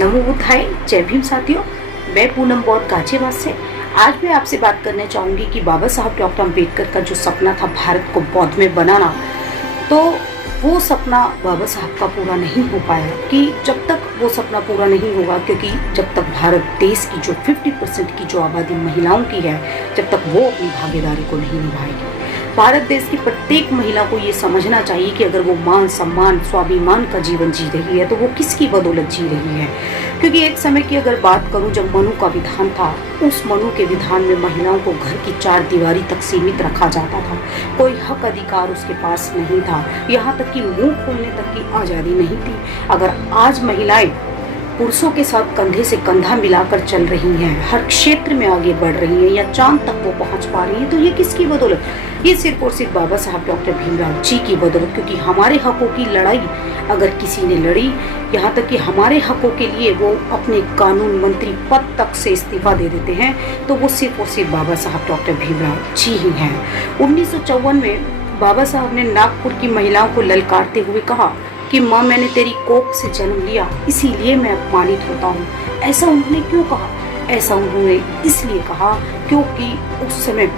नमो बुद्धाय, जय भीम साथियों। मैं पूनम बौद्ध गाजियाबाद से। आज मैं आपसे बात करना चाहूँगी कि बाबा साहब डॉक्टर अम्बेडकर का जो सपना था भारत को बौद्ध में बनाना, तो वो सपना बाबा साहब का पूरा नहीं हो पाया। कि जब तक वो सपना पूरा नहीं होगा, क्योंकि जब तक भारत देश की जो 50% की जो आबादी महिलाओं की है, जब तक वो अपनी भागीदारी को नहीं निभाएगी। भारत देश की प्रत्येक महिला को ये समझना चाहिए कि अगर वो मान सम्मान स्वाभिमान का जीवन जी रही है तो वो किसकी बदौलत जी रही है। क्योंकि एक समय की अगर बात करूं, जब मनु का विधान था, उस मनु के विधान में महिलाओं को घर की 4 दीवारी तक सीमित रखा जाता था। कोई हक अधिकार उसके पास नहीं था, यहाँ तक कि मुंह खोलने तक की आज़ादी नहीं थी। अगर आज महिलाएं पुरुषों के साथ कंधे से कंधा मिलाकर चल रही हैं, हर क्षेत्र में आगे बढ़ रही हैं या चांद तक वो पहुंच पा रही हैं, तो ये किसकी बदौलत? ये सिर्फ और सिर्फ बाबा साहब डॉक्टर भीमराव जी की बदौलत। क्योंकि हमारे हकों की लड़ाई अगर किसी ने लड़ी, यहाँ तक कि हमारे हकों के लिए वो अपने कानून मंत्री पद तक से इस्तीफा दे देते हैं, तो वो सिर्फ और सिर्फ बाबा साहब डॉक्टर भीमराव जी ही हैं। 1954 में बाबा साहब ने नागपुर की महिलाओं को ललकारते हुए कहा कि माँ, मैंने तेरी कोख से जन्म लिया, इसीलिए मैं अपमानित होता हूँ। ऐसा उन्होंने क्यों कहा? ऐसा उन्होंने इसलिए कहा क्योंकि उस समय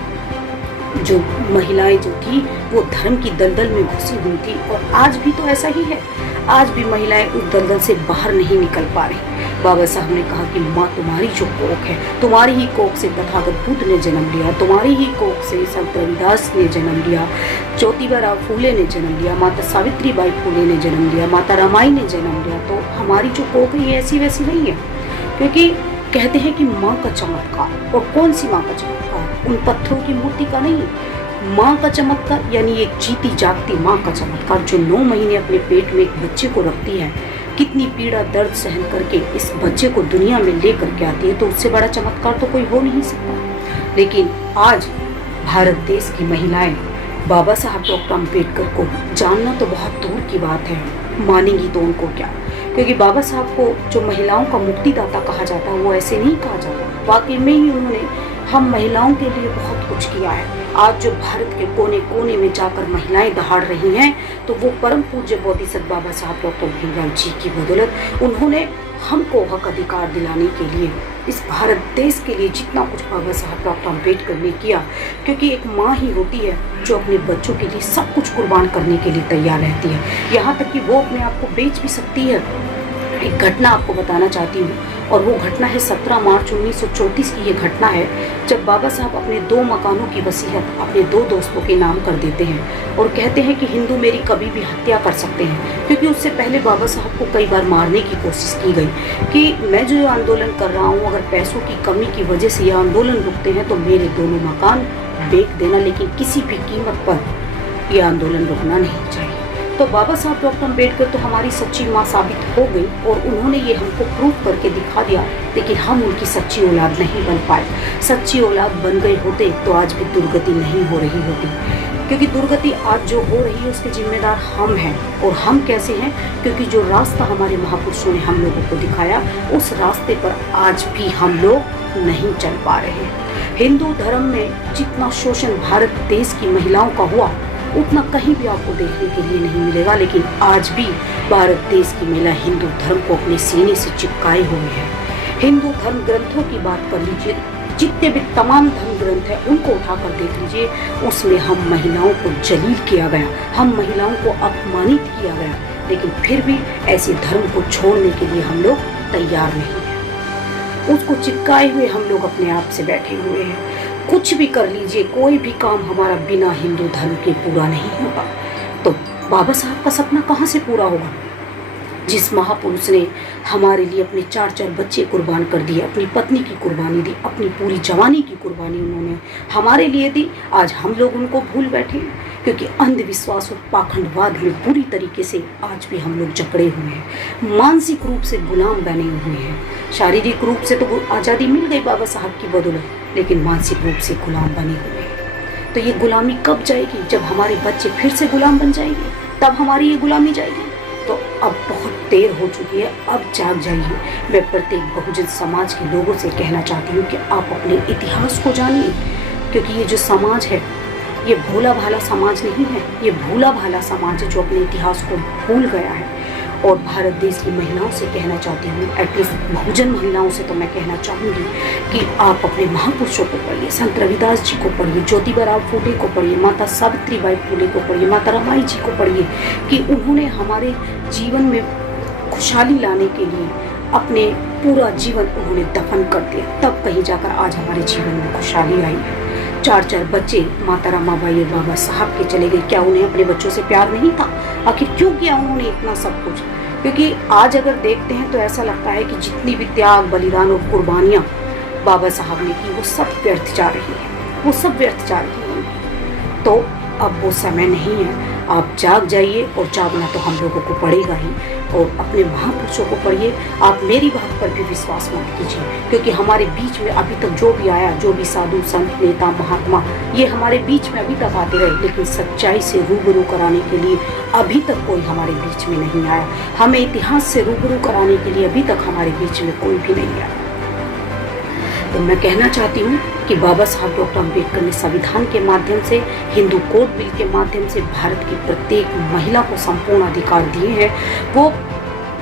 जो महिलाएं जो थी वो धर्म की दलदल में घुसी हुई थी, और आज भी तो ऐसा ही है। आज भी महिलाएं उस दलदल से बाहर नहीं निकल पा रही। बाबा साहब ने कहा कि माँ, तुम्हारी जो कोख है, तुम्हारी ही कोख से तथागत बुद्ध ने जन्म लिया, तुम्हारी ही कोख से संत रविदास ने जन्म लिया, ज्योतिबा फूले ने जन्म लिया, माता सावित्रीबाई फूले ने जन्म लिया, माता रमाई ने जन्म लिया। तो हमारी जो कोख है ये ऐसी वैसी नहीं है। क्योंकि कहते हैं कि माँ का चमत्कार, और कौन सी माँ का चमत्कार? उन पत्थरों की मूर्ति का नहीं, माँ का चमत्कार, यानी एक जीती जागती माँ का चमत्कार, जो 9 महीने अपने पेट में एक बच्चे को रखती है, कितनी पीड़ा दर्द सहन करके इस बच्चे को दुनिया में लेकर के आती है। तो उससे बड़ा चमत्कार तो कोई हो नहीं सकता। लेकिन आज भारत देश की महिलाएं बाबा साहब डॉक्टर अम्बेडकर को जानना तो बहुत दूर की बात है, मानेंगी तो उनको क्या? क्योंकि बाबा साहब को जो महिलाओं का मुक्तिदाता कहा जाता है, वो ऐसे नहीं कहा जाता। वाकई में ही उन्होंने हम महिलाओं के लिए बहुत कुछ किया है। आज जो भारत के कोने कोने में जाकर महिलाएं दहाड़ रही हैं, तो वो परम पूज्य बोधिसत्व बाबा साहब डॉक्टर भीमराव जी की बदौलत। उन्होंने हमको हक अधिकार दिलाने के लिए, इस भारत देश के लिए जितना कुछ बाबा साहब डॉक्टर अम्बेडकर ने किया। क्योंकि एक माँ ही होती है जो अपने बच्चों के लिए सब कुछ कुर्बान करने के लिए तैयार रहती है, यहाँ तक कि वो अपने आप को बेच भी सकती है। एक घटना आपको बताना चाहती हूँ, और वो घटना है 17 मार्च 1934 की। ये घटना है जब बाबा साहब अपने 2 मकानों की वसीयत अपने 2 दोस्तों के नाम कर देते हैं, और कहते हैं कि हिंदू मेरी कभी भी हत्या कर सकते हैं। क्योंकि उससे पहले बाबा साहब को कई बार मारने की कोशिश की गई कि मैं जो आंदोलन कर रहा हूँ, अगर पैसों की कमी की वजह से ये आंदोलन रुकते हैं तो मेरे दोनों मकान बेच देना, लेकिन किसी भी कीमत पर यह आंदोलन रुकना नहीं चाहिए। तो बाबा साहब डॉक्टर अम्बेडकर तो हमारी सच्ची माँ साबित हो गई, और उन्होंने ये हमको प्रूव करके दिखा दिया। लेकिन हम उनकी सच्ची औलाद नहीं बन पाए। सच्ची औलाद बन गए होते तो आज भी दुर्गति नहीं हो रही होती। क्योंकि दुर्गति आज जो हो रही है उसके जिम्मेदार हम हैं। और हम कैसे हैं? क्योंकि जो रास्ता हमारे महापुरुषों ने हम लोगों को दिखाया, उस रास्ते पर आज भी हम लोग नहीं चल पा रहे हैं। हिंदू धर्म में जितना शोषण भारत देश की महिलाओं का हुआ, उतना कहीं भी आपको देखने के लिए नहीं मिलेगा। लेकिन आज भी भारत देश की महिला हिंदू धर्म को अपने सीने से चिपकाए हुए हैं। हिंदू धर्म ग्रंथों की बात कर लीजिए, जितने भी तमाम धर्म ग्रंथ हैं उनको उठाकर देख लीजिए, उसमें हम महिलाओं को जलील किया गया, हम महिलाओं को अपमानित किया गया। लेकिन फिर भी ऐसे धर्म को छोड़ने के लिए हम लोग तैयार नहीं हैं। उसको चिपकाए हुए हम लोग अपने आप से बैठे हुए हैं। कुछ भी कर लीजिए, कोई भी काम हमारा बिना हिंदू धर्म के पूरा नहीं होगा। तो बाबा साहब का सपना कहाँ से पूरा होगा? जिस महापुरुष ने हमारे लिए अपने 4-4 बच्चे कुर्बान कर दिए, अपनी पत्नी की कुर्बानी दी, अपनी पूरी जवानी की कुर्बानी उन्होंने हमारे लिए दी, आज हम लोग उनको भूल बैठे हैं। क्योंकि अंधविश्वास और पाखंडवाद में पूरी तरीके से आज भी हम लोग जकड़े हुए हैं। मानसिक रूप से गुलाम बने हुए हैं। शारीरिक रूप से तो आज़ादी मिल गई बाबा साहब की बदौलत, लेकिन मानसिक रूप से गुलाम बने हुए हैं। तो ये गुलामी कब जाएगी? जब हमारे बच्चे फिर से गुलाम बन जाएंगे, तब हमारी ये गुलामी जाएगी। तो अब बहुत देर हो चुकी है, अब जाग जाइए। मैं प्रत्येक बहुजन समाज के लोगों से कहना चाहती हूँ कि आप अपने इतिहास को जानिए। क्योंकि ये जो समाज है, ये भोला भाला समाज नहीं है, ये भूला भाला समाज है जो अपने इतिहास को भूल गया है। और भारत देश की महिलाओं से कहना चाहती हूँ, एटलीस्ट बहुजन महिलाओं से तो मैं कहना चाहूँगी कि आप अपने महापुरुषों को पढ़िए, संत रविदास जी को पढ़िए, ज्योतिबा फुले को पढ़िए, माता सावित्रीबाई फुले को पढ़िए, माता रमाई जी को पढ़िए कि उन्होंने हमारे जीवन में खुशहाली लाने के लिए अपने पूरा जीवन उन्होंने दफन कर दिया, तब कहीं जाकर आज हमारे जीवन में खुशहाली आई है। 4 बच्चे माता रमाबाई और बाबा साहब के चले गए, क्या उन्हें अपने बच्चों से प्यार नहीं था? आखिर क्यों किया उन्होंने इतना सब कुछ? क्योंकि आज अगर देखते हैं तो ऐसा लगता है कि जितनी भी त्याग, बलिदान और कुर्बानियाँ बाबा साहब ने की वो सब व्यर्थ जा रही है, वो सब व्यर्थ जा रही है। तो अब वो समय नहीं है, आप जाग जाइए, और जागना तो हम लोगों को पड़ेगा ही, और अपने महापुरुषों को पढ़िए। आप मेरी बात पर भी विश्वास मत कीजिए, क्योंकि हमारे बीच में अभी तक जो भी आया, जो भी साधु संत नेता महात्मा, ये हमारे बीच में अभी तक आते रहे, लेकिन सच्चाई से रूबरू कराने के लिए अभी तक कोई हमारे बीच में नहीं आया। हमें इतिहास से रूबरू कराने के लिए अभी तक हमारे बीच में कोई भी नहीं आया। तो मैं कहना चाहती हूँ कि बाबा साहब डॉक्टर अम्बेडकर ने संविधान के माध्यम से, हिंदू कोड बिल के माध्यम से भारत की प्रत्येक महिला को संपूर्ण अधिकार दिए हैं। वो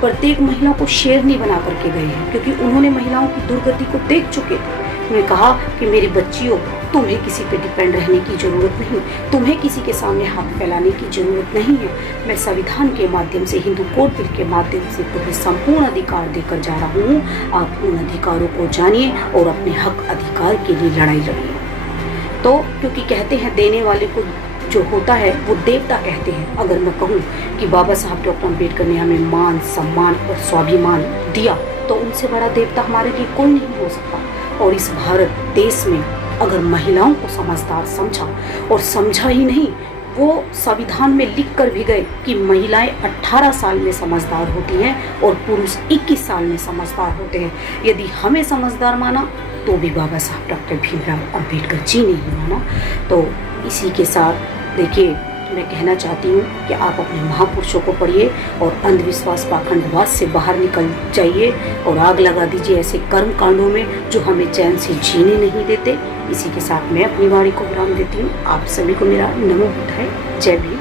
प्रत्येक महिला को शेरनी बना करके गए हैं, क्योंकि उन्होंने महिलाओं की दुर्गति को देख चुके थे। उन्होंने कहा कि मेरी बच्चियों, तुम्हें किसी पे डिपेंड रहने की ज़रूरत नहीं, तुम्हें किसी के सामने हाथ फैलाने की ज़रूरत नहीं है। मैं संविधान के माध्यम से, हिंदू कोड बिल के माध्यम से तुम्हें संपूर्ण अधिकार देकर जा रहा हूँ। आप उन अधिकारों को जानिए और अपने हक अधिकार के लिए लड़ाई लड़िए। तो क्योंकि कहते हैं देने वाले को जो होता है वो देवता कहते हैं। अगर मैं कहूँ कि बाबा साहब डॉक्टर अम्बेडकर ने हमें मान, सम्मान और स्वाभिमान दिया, तो उनसे बड़ा देवता हमारे लिए कोई नहीं हो सकता। और इस भारत देश में अगर महिलाओं को समझदार समझा, और समझा ही नहीं, वो संविधान में लिख कर भी गए कि महिलाएं 18 साल में समझदार होती हैं और पुरुष 21 साल में समझदार होते हैं। यदि हमें समझदार माना तो भी बाबा साहब डॉक्टर भीमराव अम्बेडकर जी ने ही माना। तो इसी के साथ देखिए, मैं कहना चाहती हूँ कि आप अपने महापुरुषों को पढ़िए और अंधविश्वास, पाखंडवाद से बाहर निकल जाइए और आग लगा दीजिए ऐसे कर्म कांडों में जो हमें चैन से जीने नहीं देते। इसी के साथ मैं अपनी वाणी को विराम देती हूँ। आप सभी को मेरा नमो बुद्धाय, जय भीम।